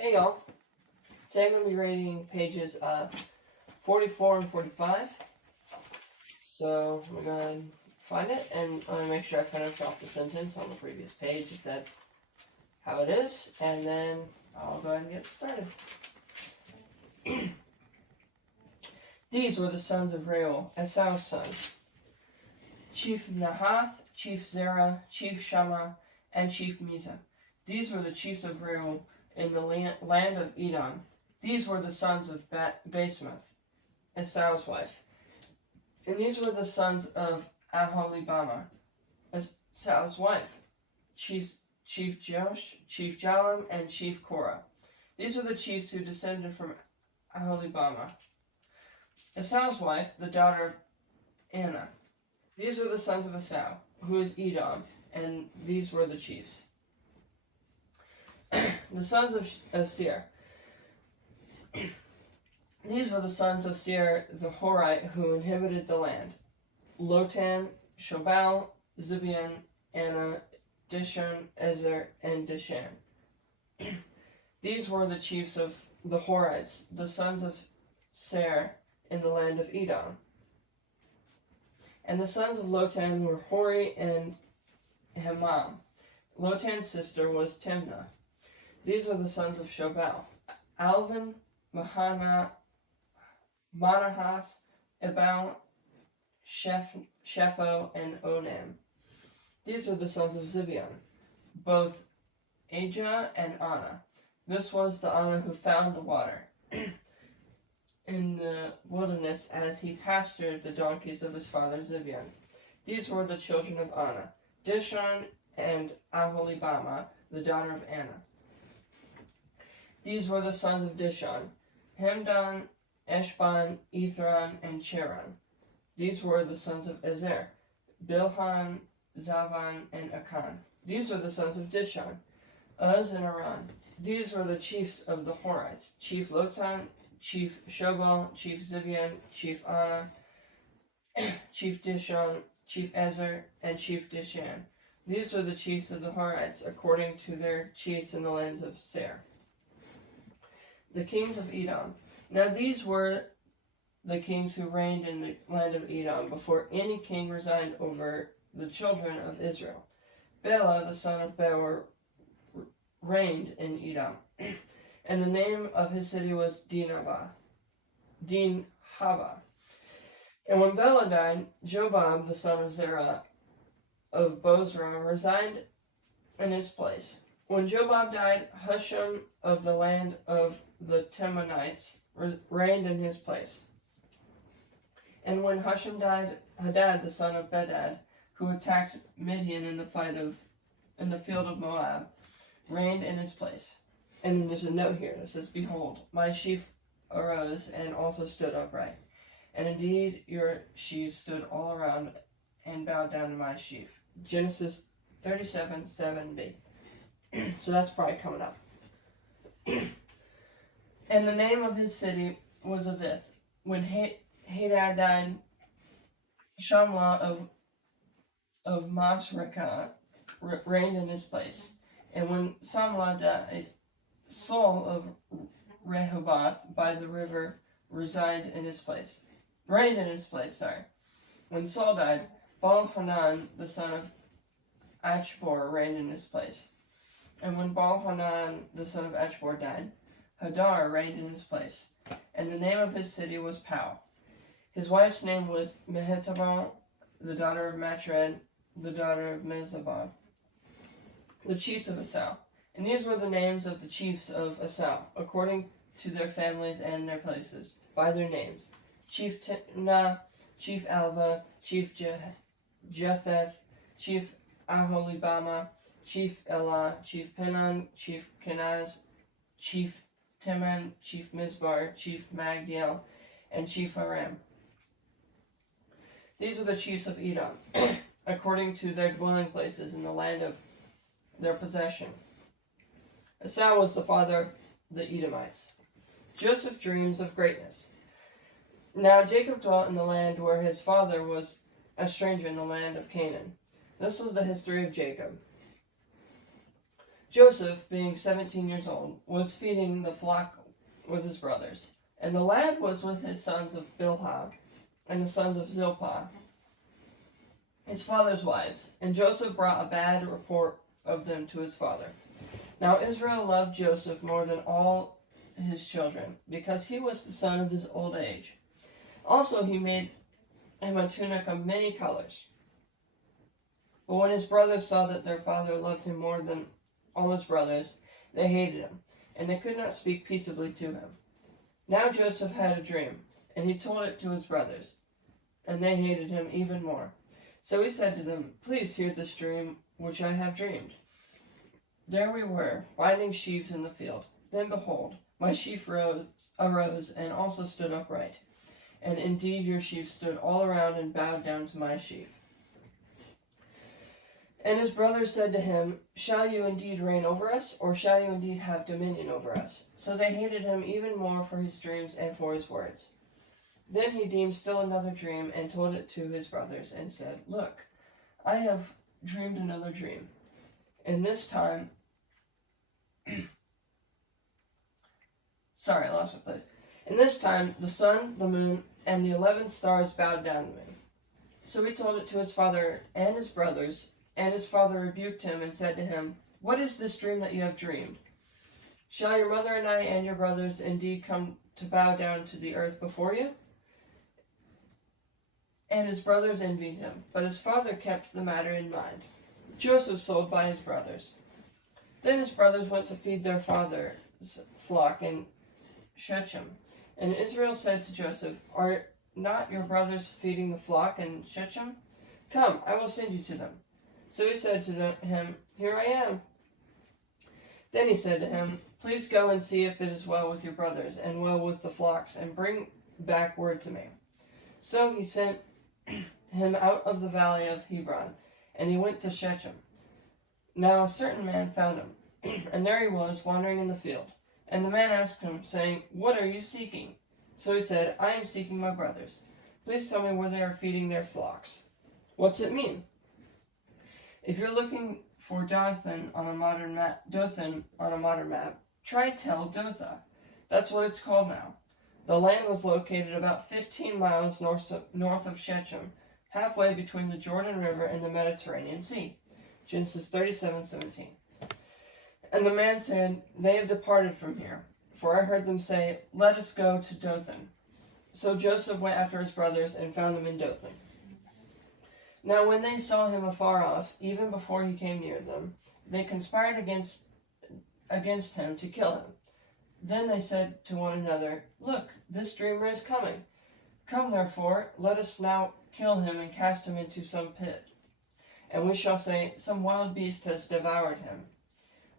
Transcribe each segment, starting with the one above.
Hey y'all, today I'm going to be reading pages 44 and 45, so I'm going to go ahead and find it, and I'm going to make sure I finish off the sentence on the previous page, if that's how it is, and then I'll go ahead and get started. These were the sons of Reuel, Esau's sons, Chief Nahath, Chief Zerah, Chief Shammah, and Chief Mizah. These were the chiefs of Reuel in the land of Edom. These were the sons of Basemath, Esau's wife. And these were the sons of Aholibamah, Esau's wife, Chief Josh, Chief Jalam, and Chief Korah. These are the chiefs who descended from Aholibamah, Esau's wife, the daughter of Anna. These were the sons of Esau, who is Edom, and these were the chiefs. The sons of Seir. These were the sons of Seir the Horite who inhabited the land: Lotan, Shobal, Zibeon, Anna, Dishon, Ezer, and Dishan. These were the chiefs of the Horites, the sons of Seir in the land of Edom. And the sons of Lotan were Hori and Hemam. Lotan's sister was Timnah. These were the sons of Shobal: Alvin, Manahath, Ebal, Shepho, and Onam. These are the sons of Zibeon, both Ajah and Anna. This was the Anna who found the water in the wilderness as he pastured the donkeys of his father Zibeon. These were the children of Anna: Dishon and Aholibamah, the daughter of Anna. These were the sons of Dishon: Hemdan, Eshban, Ithran, and Cheran. These were the sons of Ezer: Bilhan, Zavan, and Akan. These were the sons of Dishon: Uz and Aran. These were the chiefs of the Horites: Chief Lotan, Chief Shobal, Chief Zibeon, Chief Anna, Chief Dishon, Chief Ezer, and Chief Dishan. These were the chiefs of the Horites, according to their chiefs in the lands of Seir. The kings of Edom. Now these were the kings who reigned in the land of Edom before any king resigned over the children of Israel. Bela, the son of Beor, reigned in Edom, and the name of his city was Dinhaba. And when Bela died, Jobab, the son of Zerah of Bozrah, resigned in his place. When Jobab died, Husham of the land of the Temanites reigned in his place. And when Husham died, Hadad, the son of Bedad, who attacked Midian in the field of Moab, reigned in his place. And then there's a note here that says, "Behold, my sheaf arose and also stood upright. And indeed your sheaves stood all around and bowed down to my sheaf." Genesis 37:7b. So that's probably coming up. And the name of his city was Avith. When Hadad died, Shamla of Masrekah reigned in his place. And when Samlah died, Saul of Rehoboth by the river reigned in his place. When Saul died, Baal-Hanan, the son of Achbor, reigned in his place. And when Baal-Hanan, the son of Achbor, died, Hadar reigned in his place. And the name of his city was Pau. His wife's name was Mehetabel, the daughter of Matred, the daughter of Mezabah. The chiefs of Esau. And these were the names of the chiefs of Esau, according to their families and their places, by their names: Chief Timnah, Chief Alva, Chief Jetheth, Chief Aholibamah, Chief Elah, Chief Penon, Chief Kenaz, Chief Teman, Chief Mizbar, Chief Magdiel, and Chief Aram. These are the chiefs of Edom, according to their dwelling places in the land of their possession. Esau was the father of the Edomites. Joseph dreams of greatness. Now Jacob dwelt in the land where his father was a stranger, in the land of Canaan. This was the history of Jacob. Joseph, being 17 years old, was feeding the flock with his brothers. And the lad was with his sons of Bilhah and the sons of Zilpah, his father's wives. And Joseph brought a bad report of them to his father. Now Israel loved Joseph more than all his children, because he was the son of his old age. Also he made him a tunic of many colors. But when his brothers saw that their father loved him more than all his brothers, they hated him, and they could not speak peaceably to him. Now Joseph had a dream, and he told it to his brothers, and they hated him even more. So he said to them, "Please hear this dream which I have dreamed. There we were, binding sheaves in the field. Then behold, my sheaf arose and also stood upright. And indeed your sheaf stood all around and bowed down to my sheaf." And his brothers said to him, "Shall you indeed reign over us, or shall you indeed have dominion over us?" So they hated him even more for his dreams and for his words. Then he dreamed still another dream and told it to his brothers and said, "Look, I have dreamed another dream. And this time, sorry, I lost my place. And this time the sun, the moon, and the 11 stars bowed down to me." So he told it to his father and his brothers, and his father rebuked him and said to him, "What is this dream that you have dreamed? Shall your mother and I and your brothers indeed come to bow down to the earth before you?" And his brothers envied him, but his father kept the matter in mind. Joseph sold by his brothers. Then his brothers went to feed their father's flock in Shechem. And Israel said to Joseph, "Are not your brothers feeding the flock in Shechem? Come, I will send you to them." So he said to him, "Here I am." Then he said to him, "Please go and see if it is well with your brothers and well with the flocks, and bring back word to me." So he sent him out of the valley of Hebron, and he went to Shechem. Now a certain man found him, and there he was, wandering in the field. And the man asked him, saying, "What are you seeking?" So he said, "I am seeking my brothers. Please tell me where they are feeding their flocks." "What's it mean?" If you're looking for Dothan on a modern map, try Tel Dotha. That's what it's called now. The land was located about 15 miles north of Shechem, halfway between the Jordan River and the Mediterranean Sea. Genesis 37:17. And the man said, "They have departed from here, for I heard them say, 'Let us go to Dothan.'" So Joseph went after his brothers and found them in Dothan. Now when they saw him afar off, even before he came near them, they conspired against him to kill him. Then they said to one another, "Look, this dreamer is coming. Come therefore, let us now kill him and cast him into some pit. And we shall say, 'Some wild beast has devoured him.'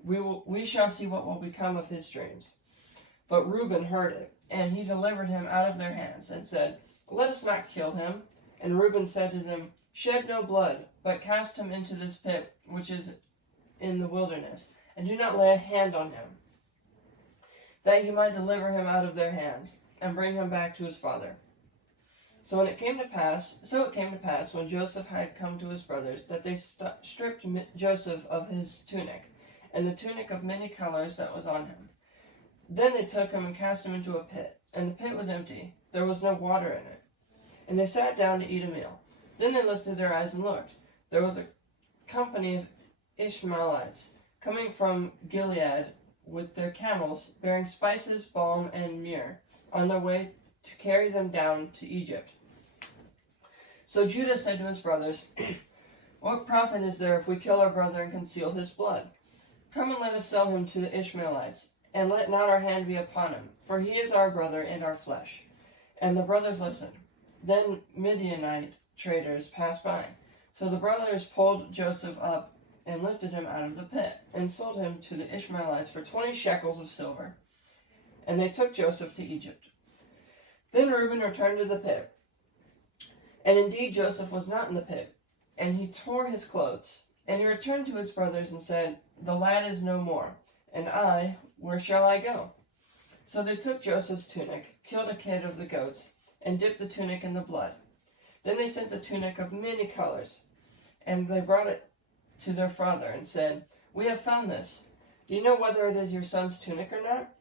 We shall see what will become of his dreams." But Reuben heard it, and he delivered him out of their hands, and said, "Let us not kill him." And Reuben said to them, "Shed no blood, but cast him into this pit which is in the wilderness, and do not lay a hand on him, that he might deliver him out of their hands, and bring him back to his father." So it came to pass, when Joseph had come to his brothers, that they stripped Joseph of his tunic, and the tunic of many colors that was on him. Then they took him and cast him into a pit, and the pit was empty, there was no water in it. And they sat down to eat a meal. Then they lifted their eyes and looked. There was a company of Ishmaelites coming from Gilead with their camels, bearing spices, balm, and myrrh, on their way to carry them down to Egypt. So Judah said to his brothers, "What profit is there if we kill our brother and conceal his blood? Come and let us sell him to the Ishmaelites, and let not our hand be upon him, for he is our brother and our flesh." And the brothers listened. Then Midianite traders passed by. So the brothers pulled Joseph up and lifted him out of the pit, and sold him to the Ishmaelites for 20 shekels of silver. And they took Joseph to Egypt. Then Reuben returned to the pit. And indeed Joseph was not in the pit, and he tore his clothes. And he returned to his brothers and said, "The lad is no more, and I, where shall I go?" So they took Joseph's tunic, killed a kid of the goats, and dipped the tunic in the blood. Then they sent a tunic of many colors, and they brought it to their father, and said, "We have found this. "Do you know whether it is your son's tunic or not?"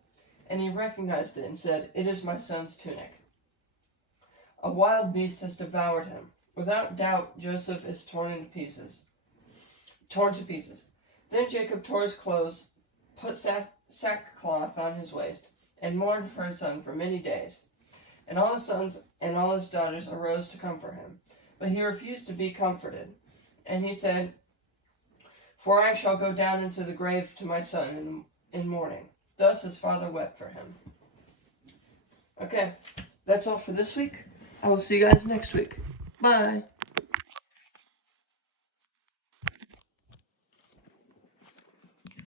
And he recognized it and said, "It is my son's tunic. A wild beast has devoured him. Without doubt, Joseph is torn to pieces. Then Jacob tore his clothes, put sackcloth on his waist, and mourned for his son for many days. And all his sons and all his daughters arose to comfort him. But he refused to be comforted. And he said, "For I shall go down into the grave to my son in mourning." Thus his father wept for him. Okay, that's all for this week. I will see you guys next week. Bye.